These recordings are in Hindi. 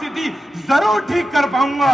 स्थिति जरूर ठीक कर पाऊंगा।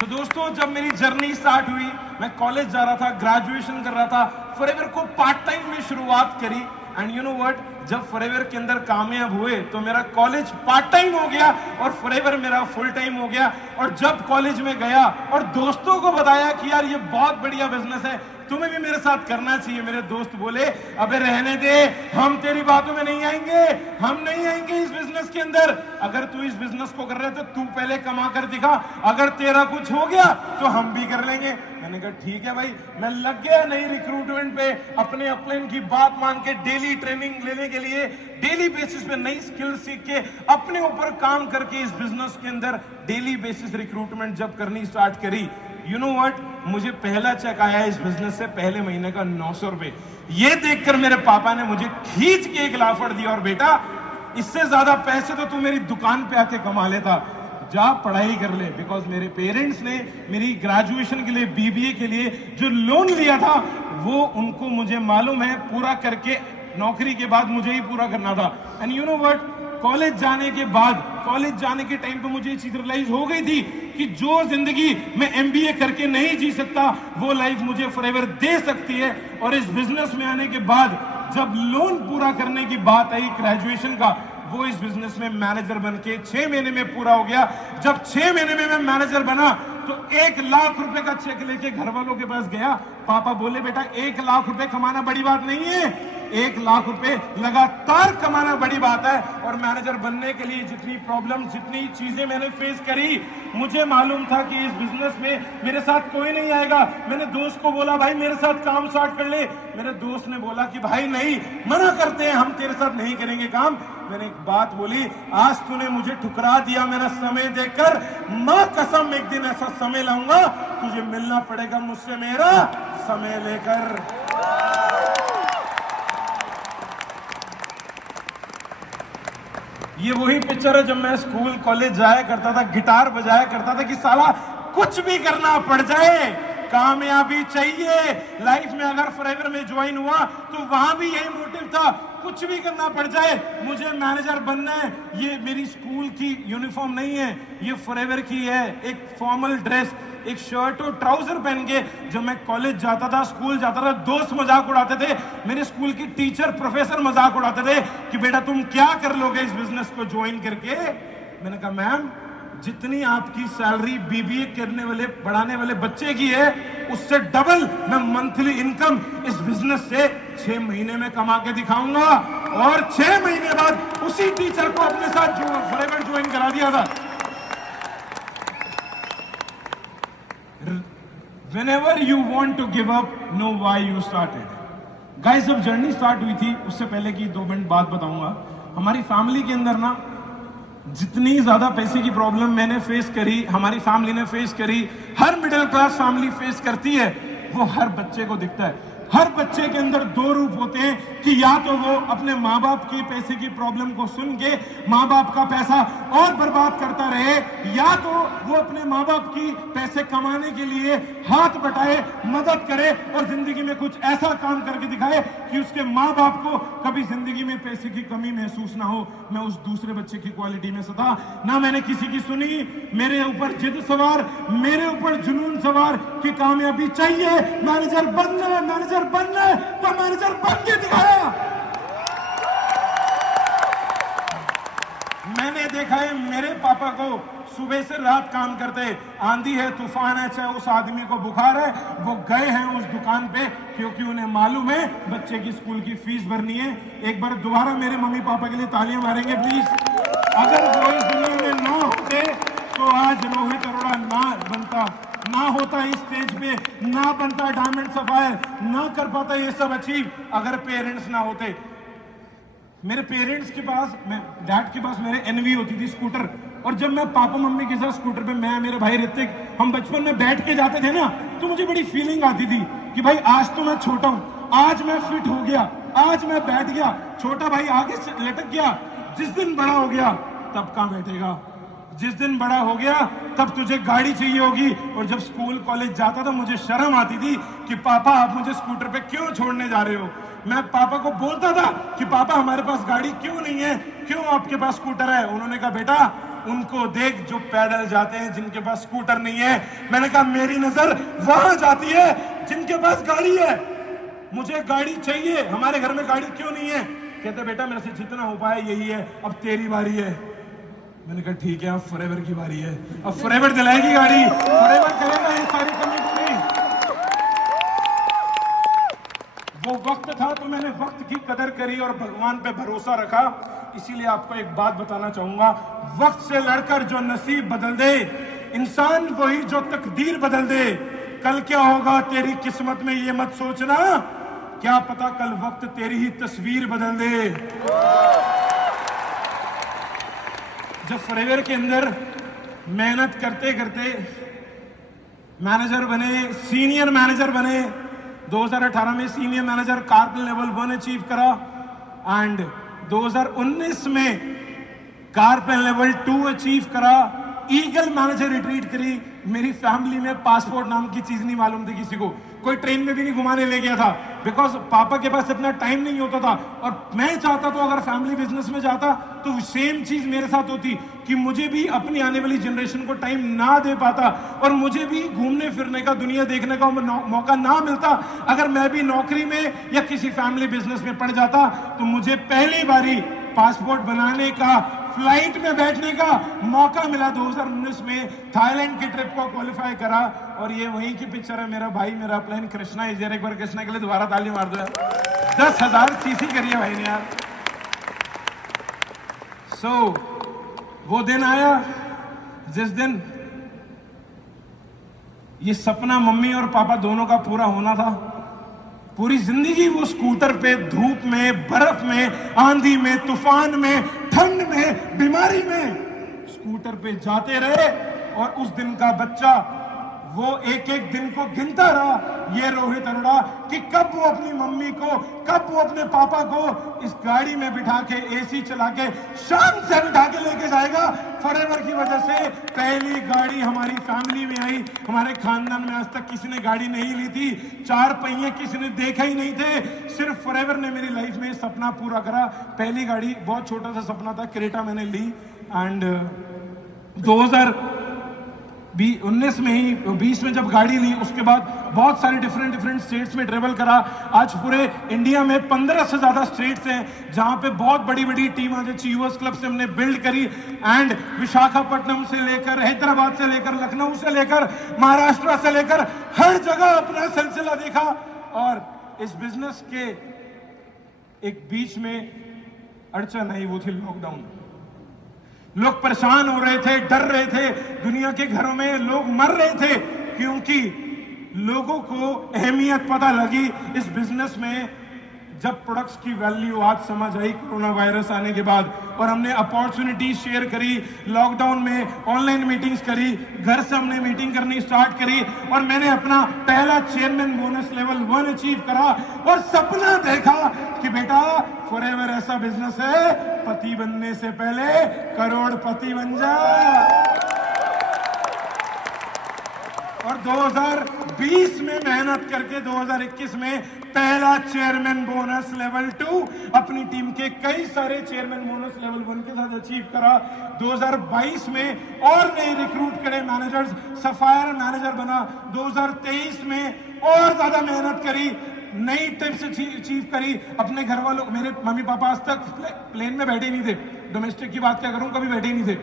तो दोस्तों, जब मेरी जर्नी स्टार्ट हुई, मैं कॉलेज जा रहा था, ग्रेजुएशन कर रहा था, फॉरएवर को पार्ट टाइम में शुरुआत करी। एंड यू नो व्हाट, जब फॉरएवर के अंदर कामयाब हुए तो मेरा कॉलेज पार्ट टाइम हो गया और फॉरएवर मेरा फुल टाइम हो गया। और जब कॉलेज में गया और दोस्तों को बताया कि यार ये बहुत बढ़िया बिजनेस है, तुम्हें भी मेरे साथ करना चाहिए, मेरे दोस्त बोले अबे रहने दे, हम तेरी बातों में नहीं आएंगे, हम नहीं आएंगे इस बिजनेस के अंदर। अगर तू इस बिजनेस को कर रहे तो तू पहले कमा कर दिखा, अगर तेरा कुछ हो गया तो हम भी कर लेंगे। मैंने कहा ठीक है भाई। मैं लग गया नई रिक्रूटमेंट पे, अपने अपलाइन की बात मान के डेली ट्रेनिंग लेने के लिए, डेली बेसिस पे नई स्किल सीख के अपने ऊपर काम करके इस बिजनेस के अंदर डेली बेसिस रिक्रूटमेंट जब करनी स्टार्ट करी, यू नो व्हाट, मुझे पहला चेक आया इस बिजनेस से पहले महीने का 900 रुपए। ये देखकर मेरे पापा ने मुझे खींच के एक लाफड़ दिया और बेटा इससे ज्यादा पैसे तो तू मेरी दुकान पे आके कमा लेता, जा पढ़ाई कर ले। बिकॉज मेरे पेरेंट्स ने मेरी ग्रेजुएशन के लिए, बीबीए के लिए जो लोन लिया था वो उनको मुझे मालूम है पूरा करके नौकरी के बाद मुझे ही पूरा करना था। And you know what, college जाने के बाद, कॉलेज जाने के टाइम पे मुझे ये चीज रियलाइज हो गई थी कि जो जिंदगी मैं एमबीए करके नहीं जी सकता वो लाइफ मुझे फॉरएवर दे सकती है। और इस बिजनेस में आने के बाद जब लोन पूरा करने की बात आई ग्रेजुएशन का, वो इस बिजनेस में मैनेजर बन के 6 महीने में पूरा हो गया। जब 6 महीने में मैं मैनेजर बना तो 1 लाख रुपए का चेक लेके घर वालों के पास गया। पापा बोले बेटा 1 लाख रुपए कमाना बड़ी बात नहीं है, 1 लाख रुपए लगातार कमाना बड़ी बात है। और मैनेजर बनने के लिए जितनी प्रॉब्लम, जितनी चीजें मैंने फेस करी, मुझे मालूम था कि इस बिजनेस में मेरे साथ कोई नहीं आएगा। मैंने दोस्त को बोला भाई मेरे साथ काम स्टार्ट कर ले। मेरे दोस्त ने बोला कि भाई नहीं, मना करते हैं, हम तेरे साथ नहीं करेंगे काम। मैंने एक बात बोली, आज तूने मुझे ठुकरा दिया मेरा समय देकर, मां कसम एक दिन ऐसा समय लाऊंगा तुझे मिलना पड़ेगा मुझसे मेरा समय लेकर। ये वही पिक्चर है जब मैं स्कूल कॉलेज जाया करता था, गिटार बजाया करता था कि साला कुछ भी करना पड़ जाए, कामयाबी चाहिए लाइफ में। अगर फॉरएवर में ज्वाइन हुआ तो वहां भी यही मोटिव था, कुछ भी करना पड़ जाए, मुझे मैनेजर बनना है। ये मेरी स्कूल की यूनिफॉर्म नहीं है, ये फॉरएवर की है, एक फॉर्मल ड्रेस, एक शर्ट और ट्राउजर पहन के जब मैं कॉलेज जाता था, स्कूल जाता था, दोस्त मजाक उड़ाते थे, मेरे स्कूल की टीचर, प्रोफेसर मजाक उड़ाते थे कि बेटा तुम क्या कर लोगे इस बिजनेस को ज्वाइन करके। मैंने कहा मैम, जितनी आपकी सैलरी बीबीए करने वाले, पढ़ाने वाले बच्चे की है, उससे डबल मैं मंथली इनकम इस बिजनेस से 6 महीने में कमा के दिखाऊंगा। और 6 महीने बाद उसी टीचर को अपने साथ जो फॉरएवर ज्वाइन करा दिया था। Whenever you want to give up, know why you started. Guys, जब जर्नी स्टार्ट हुई थी, उससे पहले की 2 मिनट बात बताऊंगा। हमारी फैमिली के अंदर ना जितनी ज्यादा पैसे की प्रॉब्लम मैंने फेस करी, हमारी फैमिली ने फेस करी, हर मिडिल क्लास फैमिली फेस करती है, वो हर बच्चे को दिखता है। हर बच्चे के अंदर 2 रूप होते हैं कि या तो वो अपने माँ बाप की पैसे की प्रॉब्लम को सुन के माँ बाप का पैसा और बर्बाद करता रहे, या तो वो अपने माँ बाप की पैसे कमाने के लिए हाथ बटाए, मदद करे और जिंदगी में कुछ ऐसा काम करके दिखाए कि उसके माँ बाप को कभी जिंदगी में पैसे की कमी महसूस ना हो। मैं उस दूसरे बच्चे की क्वालिटी में था ना, मैंने किसी की सुनी। मेरे ऊपर जिद सवार, मेरे ऊपर जुनून सवार कि कामयाबी चाहिए, मैनेजर बनना है, मैनेजर बनना है, तो मैनेजर बन के दिखाया। मैंने देखा है मेरे पापा को सुबह से रात काम करते, आंधी है, तूफान है, चाहे उस आदमी को बुखार है, वो गए हैं उस दुकान पे क्योंकि उन्हें मालूम है बच्चे की स्कूल की फीस भरनी है। एक बार दोबारा मेरे मम्मी पापा के लिए तालियां मारेंगे प्लीज। अगर वो इस दुनिया में ना होते तो आज रोहित अरोड़ा ना बनता, ना होता इस स्टेज पे, ना बनता डायमंड सफायर, ना कर पाता ये सब अचीव अगर पेरेंट्स ना होते। मेरे पेरेंट्स के पास, डैड के पास मेरे एनवी होती थी स्कूटर, और जब मैं पापा मम्मी के साथ स्कूटर पे, मैं मेरे भाई ऋतिक, हम बचपन में बैठ के जाते थे ना, तो मुझे बड़ी फीलिंग आती थी कि भाई आज तो मैं छोटा हूं, आज मैं फिट हो गया, आज मैं बैठ गया, छोटा भाई आगे से लटक गया, जिस दिन बड़ा हो गया तब कहां बैठेगा। जिस दिन बड़ा हो गया तब तुझे गाड़ी चाहिए होगी। और जब स्कूल कॉलेज जाता था मुझे शर्म आती थी कि पापा आप मुझे स्कूटर पे क्यों छोड़ने जा रहे हो। मैं पापा को बोलता था कि पापा हमारे पास गाड़ी क्यों नहीं है, क्यों आपके पास स्कूटर है। उन्होंने कहा बेटा उनको देख जो पैदल जाते हैं, जिनके पास स्कूटर नहीं है। मैंने कहा मेरी नजर वहां जाती है जिनके पास गाड़ी है, मुझे गाड़ी चाहिए, हमारे घर में गाड़ी क्यों नहीं है। कहते बेटा मेरे से जितना हो पाया यही है, अब तेरी बारी है। मैंने कहा ठीक है अब फॉरएवर की बारी है, अब फॉरएवर दिलाएगी गाड़ी, फॉरएवर करेगा ये सारी कमी पूरी। वो वक्त था तो मैंने वक्त की कदर करी और भगवान पे भरोसा रखा। इसीलिए आपको एक बात बताना चाहूंगा, वक्त से लड़कर जो नसीब बदल दे, इंसान वही जो तकदीर बदल दे। कल क्या होगा तेरी किस्मत में ये मत सोचना, क्या पता कल वक्त तेरी ही तस्वीर बदल दे। जब फॉरएवर के अंदर मेहनत करते करते मैनेजर बने, सीनियर मैनेजर बने, 2018 में सीनियर मैनेजर कारपेन लेवल 1 अचीव करा एंड 2019 में कारपेन लेवल 2 अचीव करा। ईगल मैनेजर रिट्रीट करी। मेरी फैमिली में पासपोर्ट नाम की चीज नहीं मालूम थी किसी को, कोई ट्रेन में भी नहीं घुमाने ले गया था, बिकॉज पापा के पास इतना टाइम नहीं होता था। और मैं चाहता तो अगर फैमिली बिजनेस में जाता तो सेम चीज मेरे साथ होती कि मुझे भी अपनी आने वाली जनरेशन को टाइम ना दे पाता और मुझे भी घूमने फिरने का, दुनिया देखने का मौका ना मिलता। अगर मैं भी नौकरी में या किसी फैमिली बिजनेस में पड़ जाता तो मुझे पहली बारी पासपोर्ट बनाने का, फ्लाइट में बैठने का मौका मिला। 2019 में थाईलैंड की ट्रिप को क्वालिफाई करा और ये वहीं की पिक्चर है, मेरा भाई मेरा प्लेन कृष्णा इज हियर। एक बार कृष्णा के लिए दोबारा ताली मार दो यार। 10,000 सीसी करिए भाई ने यार। वो दिन आया जिस दिन ये सपना मम्मी और पापा दोनों का पूरा होना था। पूरी जिंदगी वो स्कूटर पे धूप में, बर्फ में, आंधी में, तूफान में, ठंड में, बीमारी में स्कूटर पे जाते रहे। और उस दिन का बच्चा वो एक एक दिन को गिनता रहा, ये रोहित अरोड़ा, कि कब वो अपनी मम्मी को, कब वो अपने पापा को इस गाड़ी में बिठा के, एसी चला के, शान से बिठा के लेके जाएगा। फॉरएवर की वजह से पहली गाड़ी हमारी फैमिली में आई। हमारे खानदान में आज तक किसी ने गाड़ी नहीं ली थी, 4 पहिए किसी ने देखा ही नहीं थे। सिर्फ फॉरएवर ने मेरी लाइफ में सपना पूरा करा। पहली गाड़ी बहुत छोटा सा सपना था, क्रेटा मैंने ली एंड 2019 में ही 20 में जब गाड़ी ली उसके बाद बहुत सारे डिफरेंट स्टेट्स में ट्रेवल करा। आज पूरे इंडिया में 15 से ज्यादा स्टेट्स हैं जहां पे बहुत बड़ी बड़ी टीम आज अच्छी यूएस क्लब से हमने बिल्ड करी एंड विशाखापट्टनम से लेकर, हैदराबाद से लेकर, लखनऊ से लेकर, महाराष्ट्र से लेकर हर जगह अपना सिलसिला देखा। और इस बिजनेस के एक बीच में अड़चन आई, वो थी लॉकडाउन। लोग परेशान हो रहे थे, डर रहे थे, दुनिया के घरों में लोग मर रहे थे क्योंकि लोगों को अहमियत पता लगी इस बिजनेस में जब प्रोडक्ट्स की वैल्यू आज समझ आई कोरोना वायरस आने के बाद। और हमने अपॉर्चुनिटी शेयर करी, लॉकडाउन में ऑनलाइन मीटिंग्स करी, घर से हमने मीटिंग करनी स्टार्ट करी और मैंने अपना पहला चेयरमैन बोनस लेवल 1 अचीव करा और सपना देखा कि बेटा फॉरएवर ऐसा बिजनेस है, पति बनने से पहले करोड़पति बन जा। और 2020 में मेहनत करके 2021 में पहला चेयरमैन बोनस लेवल 2 अपनी टीम के कई सारे चेयरमैन बोनस लेवल 1 के साथ अचीव करा। 2022 में और नए रिक्रूट करे मैनेजर्स, सफायर मैनेजर बना। 2023 में और ज्यादा मेहनत करी, नई टिप्स अचीव करी। अपने घर वालों, मेरे मम्मी पापा आज तक प्लेन में बैठे नहीं थे, डोमेस्टिक की बात क्या करूं, कभी बैठे नहीं थे।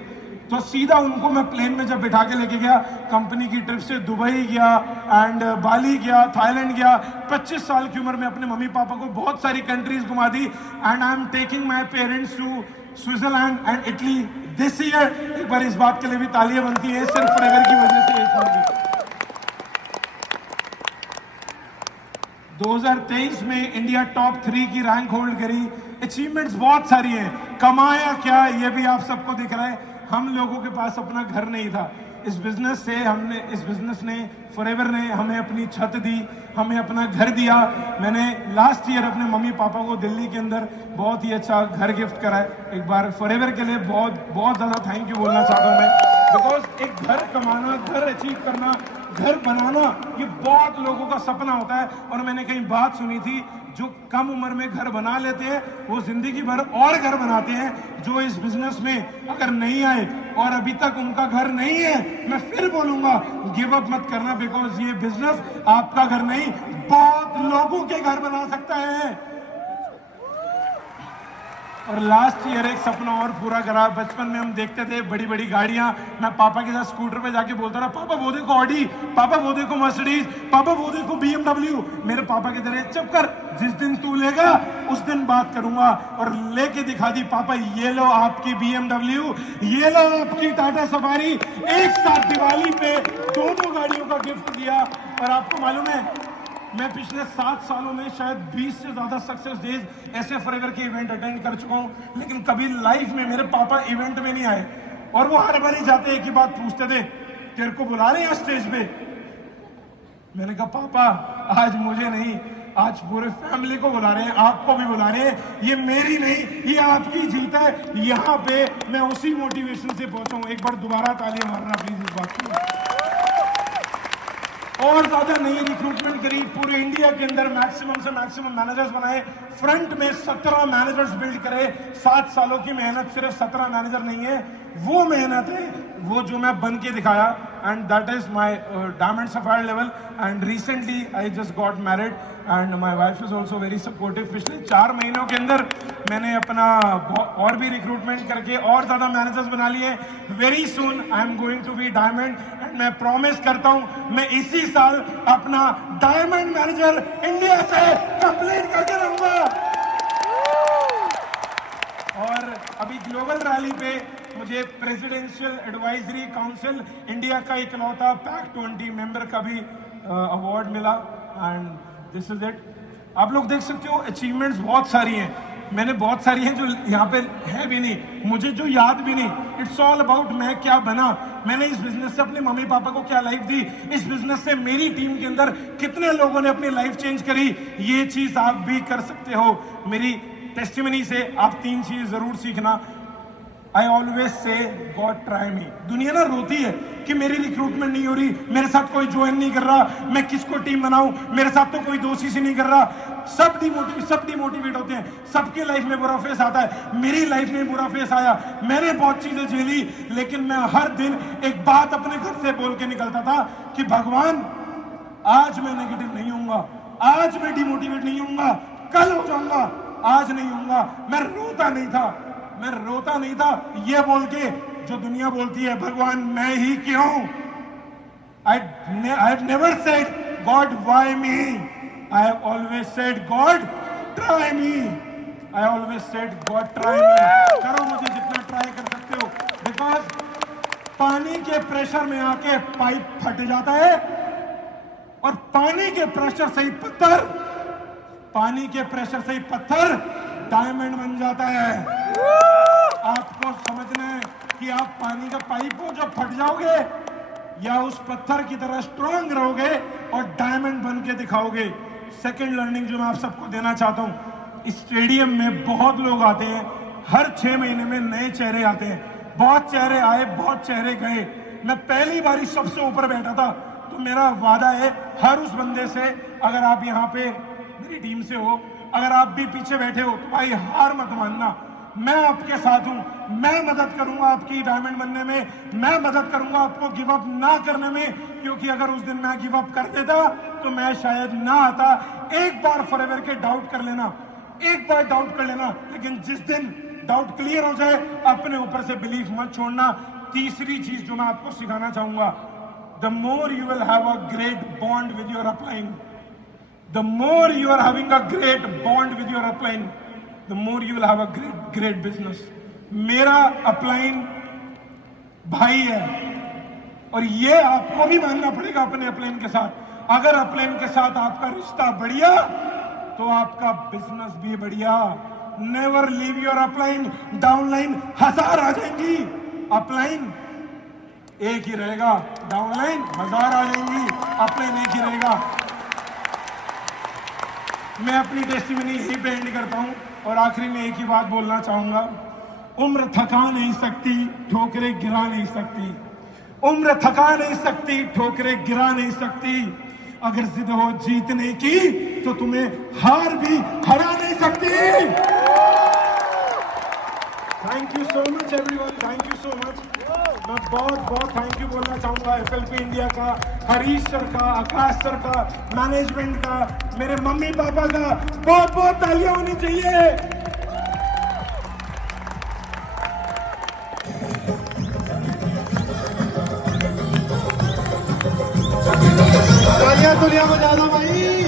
तो सीधा उनको मैं प्लेन में जब बिठा के लेके गया, कंपनी की ट्रिप से दुबई गया एंड बाली गया, थाईलैंड गया। 25 साल की उम्र में अपने मम्मी पापा को बहुत सारी कंट्रीज घुमा दी and I am taking my parents to Switzerland and Italy this year. एक बार इस बात के लिए भी तालियां बनती है, सिर्फ फॉरएवर की वजह से। 2023 में इंडिया टॉप 3 की रैंक होल्ड करी। अचीवमेंट्स बहुत सारी हैं। कमाया क्या, ये भी आप सबको दिख रहा है। हम लोगों के पास अपना घर नहीं था, इस बिजनेस से इस बिजनेस ने फॉरएवर ने हमें अपनी छत दी, हमें अपना घर दिया। मैंने लास्ट ईयर अपने मम्मी पापा को दिल्ली के अंदर बहुत ही अच्छा घर गिफ्ट करा है। एक बार फॉरएवर के लिए बहुत बहुत ज़्यादा थैंक यू बोलना चाहता हूँ मैं, बिकॉज एक घर कमाना, घर अचीव करना, घर बनाना, ये बहुत लोगों का सपना होता है। और मैंने कहीं बात सुनी थी, जो कम उम्र में घर बना लेते हैं वो जिंदगी भर और घर बनाते हैं। जो इस बिजनेस में अगर नहीं आए और अभी तक उनका घर नहीं है, मैं फिर बोलूंगा गिव अप मत करना, बिकॉज ये बिजनेस आपका घर नहीं, बहुत लोगों के घर बना सकता है। और लास्ट ईयर एक सपना और पूरा करा। बचपन में हम देखते थे बड़ी बड़ी गाड़ियां, मैं पापा के साथ स्कूटर पे जाके बोलता रहा, पापा वो देखो ऑडी, पापा वो देखो मर्सिडीज, पापा वो देखो BMW। मेरे पापा के तरह चुप कर, जिस दिन तू लेगा उस दिन बात करूंगा। और लेके दिखा दी, पापा ये लो आपकी BMW, ये लो आपकी टाटा सफारी। एक साथ दिवाली पे दोनों गाड़ियों का गिफ्ट दिया। और आपको मालूम है, मैं पिछले 7 सालों में शायद 20 से ज्यादा सक्सेस डेज ऐसे फॉरएवर के इवेंट अटेंड कर चुका हूं, लेकिन कभी लाइफ में मेरे पापा इवेंट में नहीं आए। और वो हर बार ही जाते एक ही बात पूछते थे, तेरे को बुला रहे हैं स्टेज पे? मैंने कहा पापा आज मुझे नहीं, आज पूरे फैमिली को बुला रहे हैं, आपको भी बुला रहे हैं। ये मेरी नहीं, ये आपकी जीत है। यहाँ पे मैं उसी मोटिवेशन से पहुंचा हूं। एक बार दोबारा तालियां मारना प्लीज इस बात की। और ज्यादा नई रिक्रूटमेंट करी, पूरे इंडिया के अंदर मैक्सिमम से मैक्सिमम मैनेजर्स बनाए। फ्रंट में 17 मैनेजर्स बिल्ड करे। 7 सालों की मेहनत सिर्फ 17 मैनेजर नहीं है, वो मेहनत है वो जो मैं बन के दिखाया। And that is my diamond sapphire level. And recently I just got married and my wife is also very supportive. पिछले 4 महीनों के अंदर मैंने अपना और भी रिक्रूटमेंट करके और ज्यादा मैनेजर्स बना लिए। Very soon I am going to be diamond and मैं प्रॉमिस करता हूं मैं इसी साल अपना डायमंड मैनेजर इंडिया से कंप्लीट करके रहूंगा। और अभी ग्लोबल रैली पे मुझे प्रेसिडेंशियल एडवाइजरी काउंसिल इंडिया का इकलौता पैक 20 मेंबर का भी अवार्ड मिला। And this is it. आप लोग देख सकते हो अचीवमेंट्स बहुत सारी हैं, मैंने बहुत सारी हैं जो यहाँ पे है भी नहीं, मुझे जो याद भी नहीं। इट्स ऑल अबाउट मैं क्या बना, मैंने इस बिजनेस से अपने मम्मी पापा को क्या लाइफ दी, इस बिजनेस से मेरी टीम के अंदर कितने लोगों ने अपनी लाइफ चेंज करी। ये चीज आप भी कर सकते हो। मेरी टेस्टिमनी से आप 3 चीज जरूर सीखना। I always say God try me. दुनिया ना रोती है कि मेरी रिक्रूटमेंट नहीं हो रही, मेरे साथ कोई ज्वाइन नहीं कर रहा, मैं किसको टीम बनाऊं, मेरे साथ तो कोई दोषी से नहीं कर रहा। सब डिमोटिवेट होते हैं, सबके लाइफ में बुरा फेस आता है। मेरी लाइफ में बुरा फेस आया, मैंने बहुत चीजें झेली, लेकिन मैं हर दिन एक बात अपने घर से बोल के निकलता था कि भगवान आज मैं नेगेटिव नहीं होऊंगा, आज मैं डिमोटिवेट नहीं होऊंगा, कल हो जाऊंगा, आज नहीं होऊंगा। मैं रोता नहीं था ये बोल के जो दुनिया बोलती है भगवान मैं ही क्यों। I've never said God why me, I have always said God try me, I always said God try me। करो मुझे जितना ट्राई कर सकते हो, बिकॉज पानी के प्रेशर में आके पाइप फट जाता है और पानी के प्रेशर से ही पत्थर डायमंड बन जाता है। आपको समझना है कि आप पानी का पाइप हो जब फट जाओगे, या उस पत्थर की तरह स्ट्रांग रहोगे और डायमंड बन के दिखाओगे। सेकंड लर्निंग जो मैं आप सबको देना चाहता हूं, इस स्टेडियम में बहुत लोग आते हैं, हर 6 महीने में नए चेहरे आते हैं। बहुत चेहरे आए, बहुत चेहरे गए। मैं पहली बार सबसे ऊपर बैठा था, तो मेरा वादा है हर उस बंदे से, अगर आप यहाँ पे मेरी टीम से हो, अगर आप भी पीछे बैठे हो तो भाई हार मत मानना। मैं आपके साथ हूं, मैं मदद करूंगा आपकी डायमंड बनने में, मैं मदद करूंगा आपको गिव अप ना करने में, क्योंकि अगर उस दिन मैं गिव अप कर देता तो मैं शायद ना आता। एक बार फॉरएवर के डाउट कर लेना, एक बार डाउट कर लेना, लेकिन जिस दिन डाउट क्लियर हो जाए अपने ऊपर से बिलीफ मत छोड़ना। तीसरी चीज जो मैं आपको सिखाना चाहूंगा, the more you will have a great bond with your upline, the more you are having a great bond with your upline, the more you will have a great business। मेरा अपलाइन भाई है और ये आपको भी मानना पड़ेगा अपने अपलाइन के साथ। अगर अपलाइन के साथ आपका रिश्ता बढ़िया तो आपका बिजनेस भी बढ़िया। Never leave your upline, downline 1000 आ जाएंगी, अपलाइन एक ही रहेगा, डाउनलाइन 1000 आ जाएंगी, अपने एक ही रहेगा। मैं अपनी टेस्टिमनी यहीं पे एंड करता हूं और आखिरी में एक ही बात बोलना चाहूंगा, उम्र थका नहीं सकती, ठोकरें गिरा नहीं सकती। उम्र थका नहीं सकती, ठोकरें गिरा नहीं सकती। अगर जिद हो जीतने की तो तुम्हें हार भी हरा नहीं सकती। Thank you so much everyone, thank you so much. मैं बहुत बहुत थैंक यू बोलना चाहूंगा FLP इंडिया का, हरीश सर का, आकाश सर का, मैनेजमेंट का, मेरे मम्मी पापा का। बहुत बहुत तालियां होनी चाहिए। तालियां दुनिया बजा दो भाई।